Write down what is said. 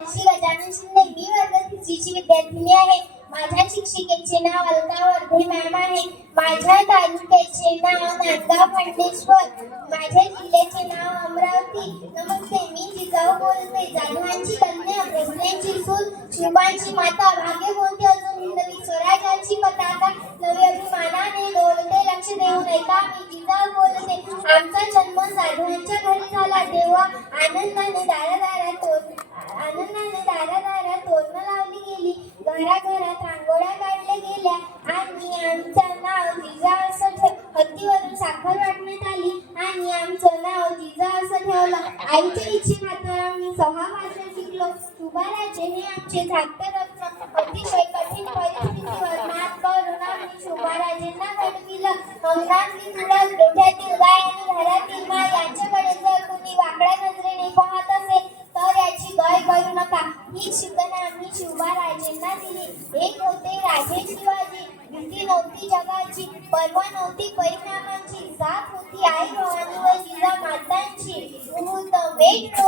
श्री गजानन शिंदे, मी वर्ग तिसरीची विद्यार्थिनी आहे. माझ्या शिक्षिकेचे नाव अलका वर्धे मॅम आहे. माझ्या तालुक्याचे नाव नांदगाव खंडेश्वर. माझ्या जिल्ह्याचे नाव अमरावती. नमस्ते, मी जिजाऊ बोलते. जाधवांची कन्या, भोसल्यांची सून, शिवबांची माता, भाग्य कोणते अजून हिंदवी स्वराज्याची पताका नवी अभिमानाने डोलते. लक्ष देऊन ऐका, मी जिजाऊ बोलते. आमचा जन्म जाधवांच्या घरी झाला, तेव्हा आनंदाने दारादारात तोरणं लावली गेली. घराघरात रांगोळ्या काढल्या गेल्या आणि आमचं नाव जिजा असं हत्तीवरून साखर वाटण्यात आली आणि आमचं नाव जिजा असं ठेवलं. आईच्या इच्छेखातर आम्ही 6 भाषा शिकलो. शुभाराजे हे आमचे धाकटे रत्न. अतिशय कठीण परिस्थितीवर मात करून आम्ही शुभाराजेंना घडविलं. अंगणातली तुळस, गोठ्यातील गाय आणि घरातील माय यांच्याकडे जर कुणी वाकड्या नजरेने पाहत असेल तर याची गय करू नका. ही शिकवण आम्ही शिवबाराजेंना दिली. एक होते राजे शिवाजी, भीती नव्हती जगाची, पर्वा नव्हती परिणामाची, साथ होती आई भवानी व जिजा मातांची. मुहूर्त वेट